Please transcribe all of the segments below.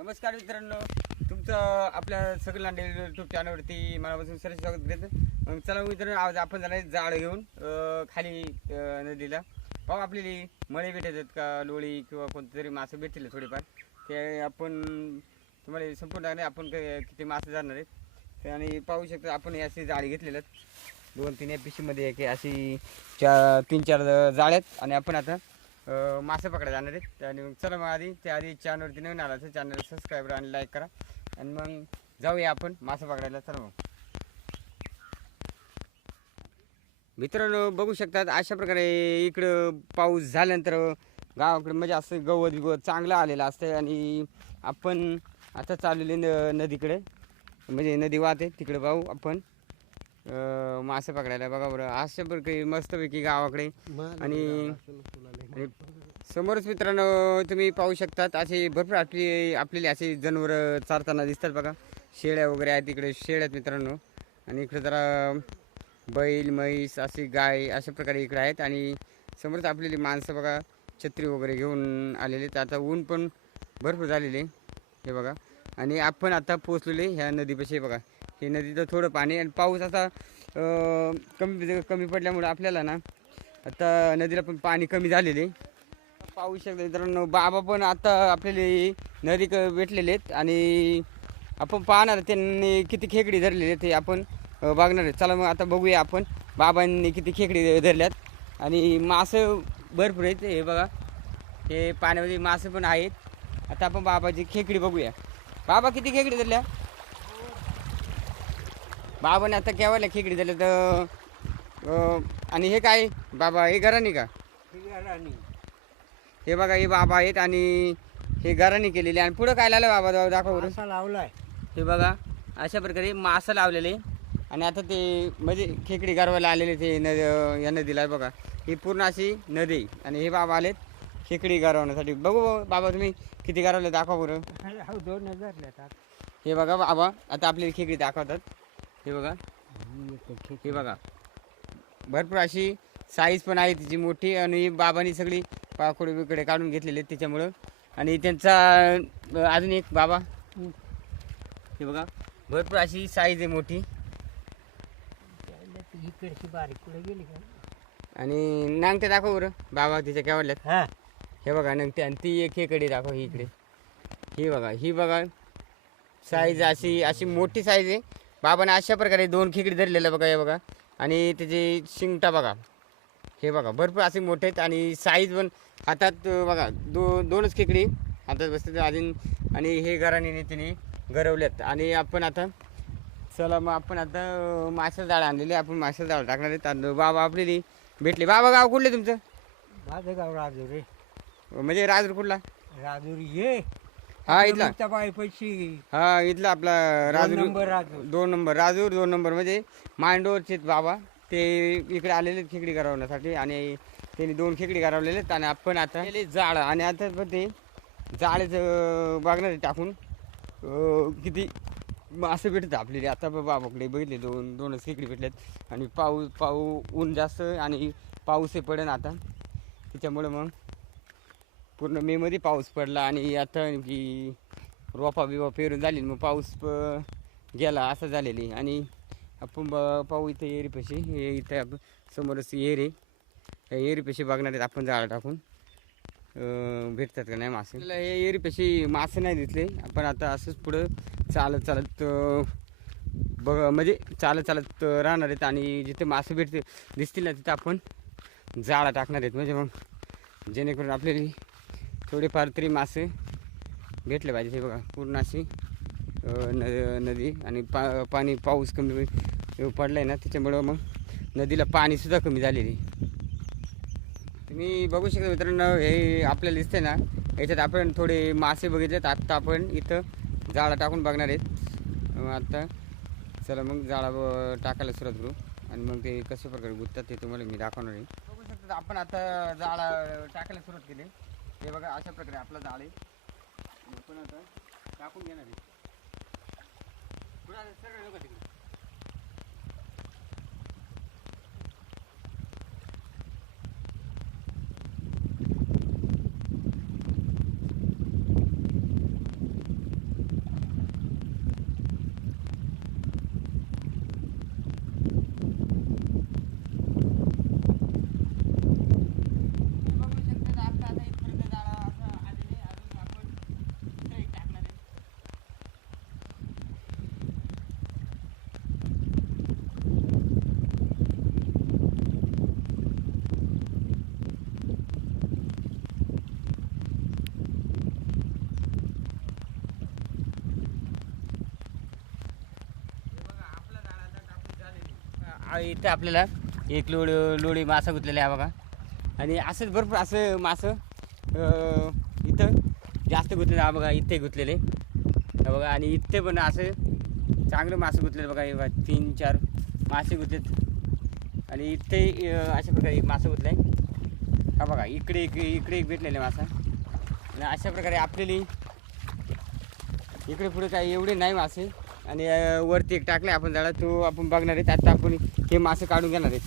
नमस्कार मित्रांनो. तुमचं आपल्या सगळ्यांना युट्यूब चॅनलवरती मनापासून सर स्वागत करत. मग चला मित्रांनो आज आपण जाणार जाळ घेऊन खाली नदीला. पाहू आपल्याला मळे भेटतात का लोळी किंवा कोणते तरी मासे भेटतील थोडेफार. ते आपण तुम्हाला संपूर्ण आपण किती मासे जाणार आहेत. आणि पाहू शकता आपण हे अशी जाळी घेतलेलं दोन तीन एपिसीमध्ये एक अशी चार तीन चार जाळ्यात आणि आपण आता मासे पकडायला जाणार आहेत. आणि मग चला मग आधी त्या आधी चॅनलवरती नवीन आला तर चॅनल सबस्क्राईब आणि लाईक करा. आणि मग जाऊया आपण मासे पकडायला. चला मग. मित्रांनो बघू शकतात अशा प्रकारे इकडं पाऊस झाल्यानंतर गावाकडे म्हणजे असं गवत बिवत चांगलं आलेलं असतं आणि आपण आता चाललेले न नदीकडे. म्हणजे नदी वाहते तिकडे पाहू आपण. अं, मासे पकडायला. बघा बरं अशा प्रकारे मस्तपैकी गावाकडे. आणि आणि समोरच मित्रांनो तुम्ही पाहू शकतात असे भरपूर आपली आपलेले असे जनावरं चारताना दिसतात बघा. शेळ्या वगैरे आहेत तिकडे शेळ्या आहेत मित्रांनो. आणि इकडे जरा बैल म्हैस अशी गाय अशा प्रकारे इकडे आहेत. आणि समोरच आपलेली माणसं बघा छत्री वगैरे घेऊन आलेले आहेत. आता ऊन पण भरपूर झालेले हे बघा. आणि आपण आता पोचलेले ह्या नदीपाशी हे बघा. हे नदीचं थोडं पाणी आणि पाऊस आता कमी कमी पडल्यामुळे आपल्याला ना आता नदीला पण पाणी कमी झालेले. पाहू शकतो मित्रांनो बाबा पण आता आपल्याला नदी भेटलेले आहेत. आणि आपण पाहणार त्यांनी किती खेकडी धरलेले आहेत ते आपण बघणार आहे चला मग आता बघूया आपण बाबांनी किती खेकडी धरल्यात. आणि मासं भरपूर आहेत हे बघा. हे पाण्यामध्ये मासे पण आहेत. आता आपण बाबाची खेकडी बघूया. बाबा किती खेकडी धरल्या? बाबाने आता केव्हा खेकडी धरल्या तर अं, आणि हे काय? बाबा हे घराने का? हे बघा हे बाबा आहेत आणि हे घराने केलेले आणि पुढं काय लावलं बाबा दाव- दाखव बरं. असा लावलाय. हे बघा अशा प्रकारे मासं लावलेले. आणि आता ते म्हणजे खेकडी गारवायला आलेले ते न या नदीला बघा. ही पूर्ण अशी नदी आहे. आणि हे बाबा आलेत खेकडी गारवण्यासाठी बघू बाबा तुम्ही किती गारवले दाखवा बरं. हो दोन हजार लेतात हे बघा बाबा आता आपल्याला खेकडी दाखवतात. हे बघा. हे बघा. भरपूर अशी साईज पण आहे तिची मोठी आणि बाबांनी सगळी पाकोडी बिकडे काढून घेतलेले आहेत त्याच्यामुळं आणि त्यांचा अजून एक बाबा. हे बघा. भरपूर अशी साईज आहे मोठी. इकडची बारीक गेली का? आणि नांगते दाखव बरं. बाबा तिच्या केवढल्यात हा. हे बघा नंगते. आणि ती एक खेकडे दाखव ही इकडे. ही बघा ही बघा. साईज अशी अशी मोठी साईज आहे. बाबाने अशा प्रकारे दोन खेकडी धरलेल्या बघा हे बघा. आणि त्याचे शिंगटा बघा. हे बघा भरपूर असे मोठे आहेत आणि साईज पण हातात बघा दो दोनच खेकडी हातात बसतात अजून. आणि हे घराने तिने गरवल्यात आणि आपण आता चला मग आपण आता अं, माशाचं जाळ आणलेले. आपण माशाचं जाळ टाकणार आहेत. आणि बाबा आपली भेटले. बाबा गाव कुठले तुमचं? माझं गाव राजुरी. म्हणजे राजूर कुठला? राजुरी ये. हा इथला. हा इथला आपला राजूर. नंबर दोन नंबर राजूर दोन नंबर. म्हणजे मांडोरचे बाबा. ते इकडे आलेले आहेत खेकडी गारवण्यासाठी आणि त्यांनी दोन खेकडी गारवलेले आहेत आणि आपण आता जाळ. आणि आता पण ते जाळेचं बघणार टाकून. किती असं भेटतं आपल्याला. आता बाबाकडे बघितले दोन दोनच खेकडी भेटल्यात आणि पाऊस पाऊ ऊन जास्त आणि पाऊसही पडेन आता. त्याच्यामुळं मग पूर्ण मेमध्ये पाऊस पडला आणि आता की रोपा बिवा पेरून झाली मग पाऊस प- गेला असं झालेली. आणि आपण ब- पाहू इथं एरीपाशी हे इथं आपण समोरच एरी. या एरीपाशी बघणार आहेत आपण जाळं टाकून. भेटतात का नाही मासे? आपल्याला हे एरीपाशी मासे नाही दिसले. आपण आता असंच पुढं चालत चालत बघ म्हणजे चालत चालत राहणार आहेत आणि जिथे मासे भेटते दिसतील ना तिथं आपण जाळा टाकणार आहेत. म्हणजे मग जेणेकरून आपल्याला थोडेफार तरी मासे भेटले पाहिजे हे बघा पूर्ण अशी न नदी आणि पा पाणी पाऊस कमी पडला आहे ना त्याच्यामुळं मग नदीला पाणीसुद्धा कमी झालेली तुम्ही बघू शकता मित्रांनो हे आपल्याला दिसते ना याच्यात आपण थोडे मासे बघितलेत आत्ता आपण इथं जाळा टाकून बघणार आहेत. मग चला मग जाळा ब- टाकायला सुरुवात करू आणि मग ते कशा प्रकारे गुंततात ते तुम्हाला मी दाखवणार आहे. बघू शकता आपण आता जाळा टाकायला सुरुवात केली. हे बघा अशा प्रकारे आपला झाड आहे आपण आता टाकून घेणार आहे. सगळे लोक तिकडे. इथे आपल्याला एक लोड लोळी मासा गुतलेला आहे बघा. आणि असंच भरपूर असं मासं इथं जास्त गुतलेलं आहे बघा इथे गुतलेले. बघा आणि इथे पण असं चांगलं मासं गुतलेलं बघा हे बघा तीन चार मासे गुतलेत. आणि इथे अशा प्रकारे एक मासं गुतलं आहे हा बघा इकडे एक इकडे एक भेटलेलं मासा. आणि अशा प्रकारे आपलेली इकडे पुढे काही एवढे नाही मासे. आणि वरती एक टाकले आपण झाडा तो आपण बघणार आहेत. आता आपण हे मासे काढून घेणार आहेत.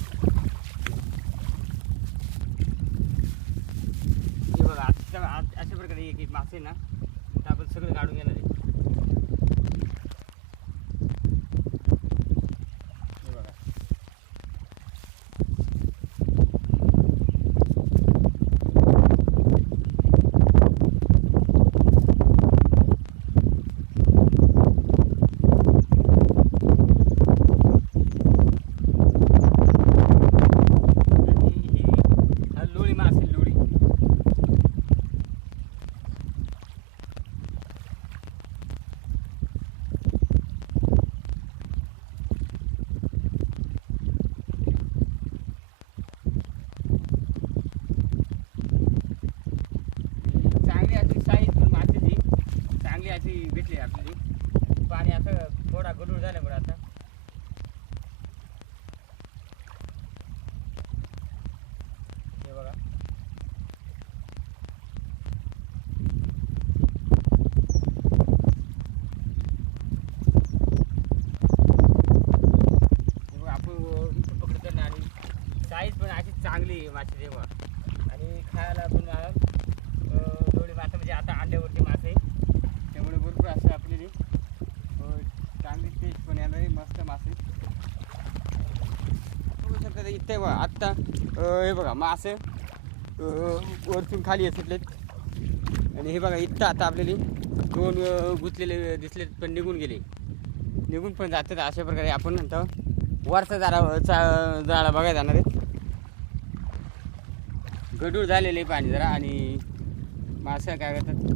हे बघा अशा प्रकारे एक एक मासे ना तर आपण सगळं काढून घेणार आहे हे बघा आणि ही हा लोळी मास आहे लोळी चांगली अशी साईज पण मातीची चांगली अशी भेटली आपली पाणी असं थोडा गडूळ झाल्यामुळे आता हे बघा हे बघा आपण व- इथं पकडतो ना आणि साईज पण अशी चांगली आहे मासे बघा आणि खायला पण मला अं, दोडी मासे म्हणजे आता अंड्यावरची मासे आहे. त्यामुळे भरपूर असं आपल्याला अं, चांगली टेस्ट पण येणार आहे मस्त मासे बघू आहे बघा आत्ता हे बघा मासे वरतून खाली सुटलेत आणि हे बघा इथं आता आपल्याला दोन गुतलेले दिसलेत दिसले पण निघून गेले. निघून पण जातात अशा प्रकारे आपण नंतर वरचा जाळा चा- जाळा बघायला जाणार आहे. गडूळ झालेले आहे पाणी जरा आणि मासे काय करतात?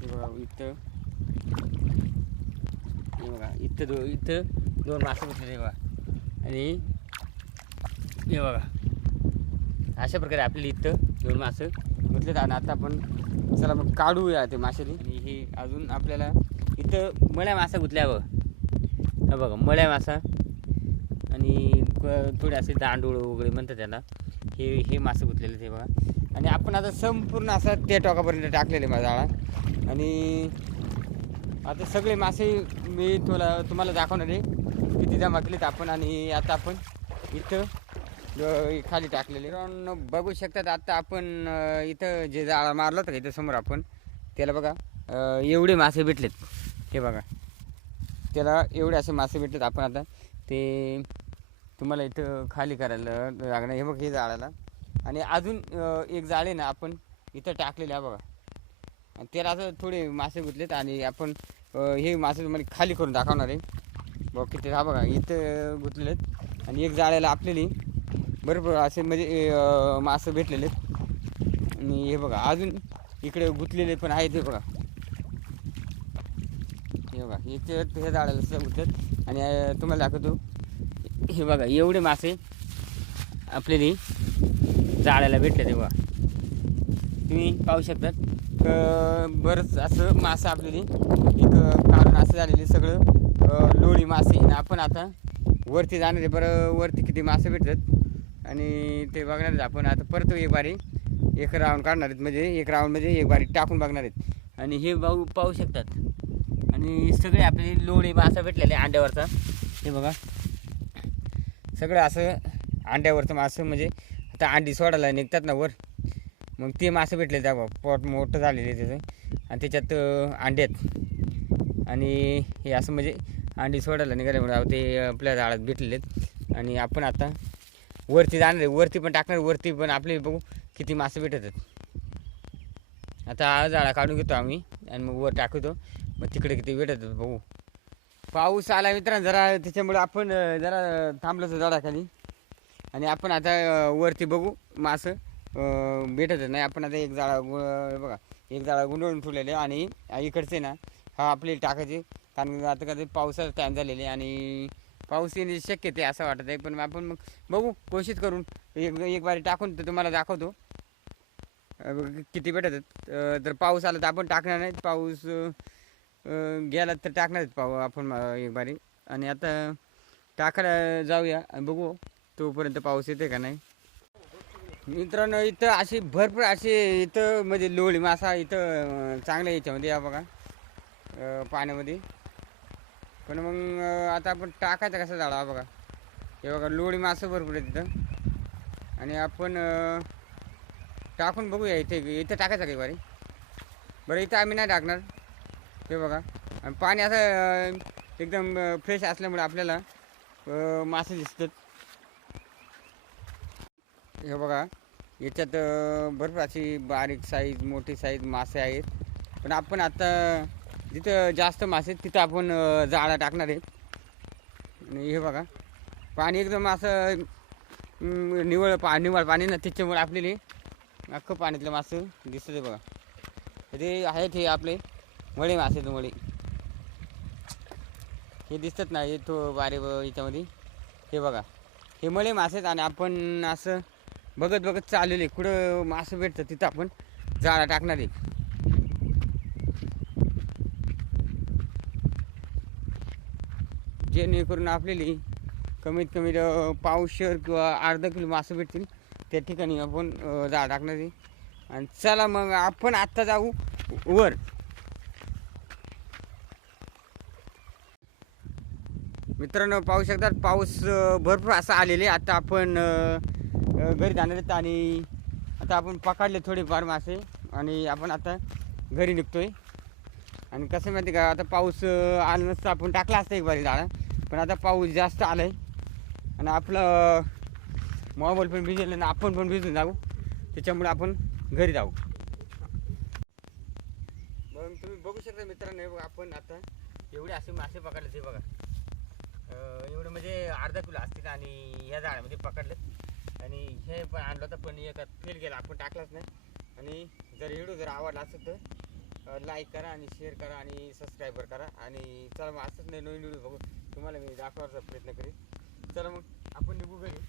हे बघा इथं. हे बघा इथं दो इथं दोन मासे गुंतलेले बघा. आणि हे बघा. अशा प्रकारे आपल्याला इथं दोन मासे गुंतलेत आणि आता आपण चला मग काढूया ते माशाने आणि हे अजून आपल्याला इथं मळ्या मासा गुतल्या बघा. हा बघा मळ्या मासा. आणि क- थोडे असे दांडूळ वगैरे म्हणतात त्याला. हे हे मासे गुतलेले ते बघा. आणि आपण आता संपूर्ण असं त्या टोकापर्यंत टाकलेले माझा आणि आता सगळे मासे मी तुला तुम्हाला दाखवणार आहे. किती जमा केलेत आपण आणि आता आपण इथं खाली टाकलेले. बघू शकतात आता आपण इथं जे जाळा मारला होता का इथं समोर आपण त्याला बघा एवढे मासे भेटलेत. हे बघा त्याला एवढे असे मासे भेटलेत आपण आता. ते तुम्हाला इथं खाली करायला लागणार. हे बघ हे जाळाला. आणि अजून एक जाळे ना आपण इथं टाकलेले आहे बघा. आणि त्याला असं थोडे मासे गुतलेत आणि आपण हे मासे तुम्हाला खाली करून दाखवणार आहे. बघ किती हा बघा इथं गुतलेले आहेत. आणि एक जाळ्याला आपल्याला बरोबर असे म्हणजे मासे भेटलेले आहेत. आणि हे बघा अजून इकडे गुतलेले पण आहेत हे बघा. हे बघा इथे हे जाळ्याला सुद्धा गुतलेत. आणि तुम्हाला दाखवतो. हे बघा एवढे मासे आपल्याला जाळ्याला भेटले ते बघा. तुम्ही पाहू शकतात. बरंच असं मासं आपल्याला एक काढून असं झालेली सगळं. लोळी मासे आपण आता वरती जाणार आहे बरं वरती किती मासे भेटतात. आणि ते बघणार आहेत आपण. आता परत एक बारी एक राऊंड काढणार आहेत. म्हणजे एक राऊंडमध्ये एक बारी टाकून बघणार आहेत. आणि हे पाहू पाहू शकतात. आणि सगळे आपले लोळी मासा भेटलेले अंड्यावरचा. हे बघा. सगळं असं अंड्यावरचं मासं. म्हणजे आता अंडी सोडायला निघतात ना वर. मग ते मासे भेटले त्या पोट मोठं झालेलं आहे त्याचं. आणि त्याच्यात अंडे आहेत. आणि हे असं म्हणजे अंडी सोडायला निघाल्यामुळे ते आपल्या झाडात भेटले आहेत. आणि आपण आता वरती जाणार आहे. वरती पण टाकणार वरती पण आपले बघू किती मासे भेटत आहेत. आता झाडा काढून घेतो आम्ही आणि मग वर टाकतो. मग तिकडे किती भेटत आहेत बघू. पाऊस आला मित्रांनो जरा त्याच्यामुळे आपण जरा थांबलो झाडाखाली. आणि आपण आता वरती बघू मासं. भेटतच भेटत नाही आपण आता एक जाळा गु- बघा एक जाळा गुंडळून ठेवलेले आणि इकडचे ना हा आपले टाकायचे. कारण आता कधी पावसाचा टाईम झालेले आणि पाऊस येणे शक्य ते असं वाटत आहे. पण आपण मग बघू कोशिश करून. एक एक बारी टाकून तर तुम्हाला दाखवतो. किती भेटत आहेत. जर पाऊस आला तर आपण टाकणार नाही. पाऊस गेला तर टाकणार आहेत पाऊ आपण एक बारी. आणि आता टाकायला जाऊया. बघू तोपर्यंत पाऊस येते का नाही. मित्रांनो इथं अशी भरपूर असे इथं म्हणजे लोळी मासा इथं चांगल्या याच्यामध्ये या बघा पाण्यामध्ये. पण मग आता आपण टाकायचं कसं झाला बघा. हे बघा लोळी मासं भरपूर आहे तिथं आणि आपण टाकून बघूया इथे इथं टाकायचं काही बारी बरं इथं आम्ही नाही टाकणार. ते बघा. आणि पाणी असं एकदम फ्रेश असल्यामुळे आपल्याला मासे दिसतात. हे बघा याच्यात भरपूर अशी बारीक साईज मोठी साईज मासे आहेत. पण आपण आता जिथं जास्त मासे आहेत तिथं आपण जाळा टाकणार आहे. आणि हे बघा पाणी एकदम असं निवळ पा निवळ पाणी ना त्याच्यामुळे आपल्याला अख्खं पाण्यातलं मासं दिसतं बघा. ते आहेत हे आपले मळे मासे तो मळे हे दिसतात ना हे तो बारे याच्यामध्ये. हे बघा हे मळे मासे आणि आपण असं बघत बघत चाललेले कुठं मासं भेटतं तिथं आपण. जाळा टाकणार आहे. जेणेकरून आपल्याला कमीत कमी अं, पावशेर किंवा अर्धा किलो मासे भेटतील. त्या ठिकाणी आपण जाळा टाकणार आहे. आणि चला मग आपण आत्ता जाऊ वर. मित्रांनो पाहू शकतात पाऊस भरपूर असा आलेले आता आपण घरी जाणार आहेत आणि आता आपण पकडले थोडेफार मासे आणि आपण आता घरी निघतोय. आणि कसं माहिती का आता पाऊस आला नसतं आपण टाकला असतं एक बारी झाडं. पण आता पाऊस जास्त आला आहे आणि आपलं मोबाईल पण भिजलं आणि आपण पण भिजून जाऊ. त्याच्यामुळे आपण घरी जाऊ. मग तुम्ही बघू शकता मित्रांनो बघा आपण आता एवढे असे मासे पकडले ते बघा. एवढं म्हणजे अर्धा किलो असतील आणि या झाडामध्ये पकडले आणि हे पण आणलं होतं पण एका फेल गेला आपण टाकलाच नाही. आणि जर व्हिडिओ जर आवडला असेल तर लाईक करा आणि शेअर करा आणि सबस्क्राईबर करा. आणि चला मग असंच नाही नवीन व्हिडिओ बघू तुम्हाला मी दाखवायचा प्रयत्न करेन. चला मग आपण निघू घरी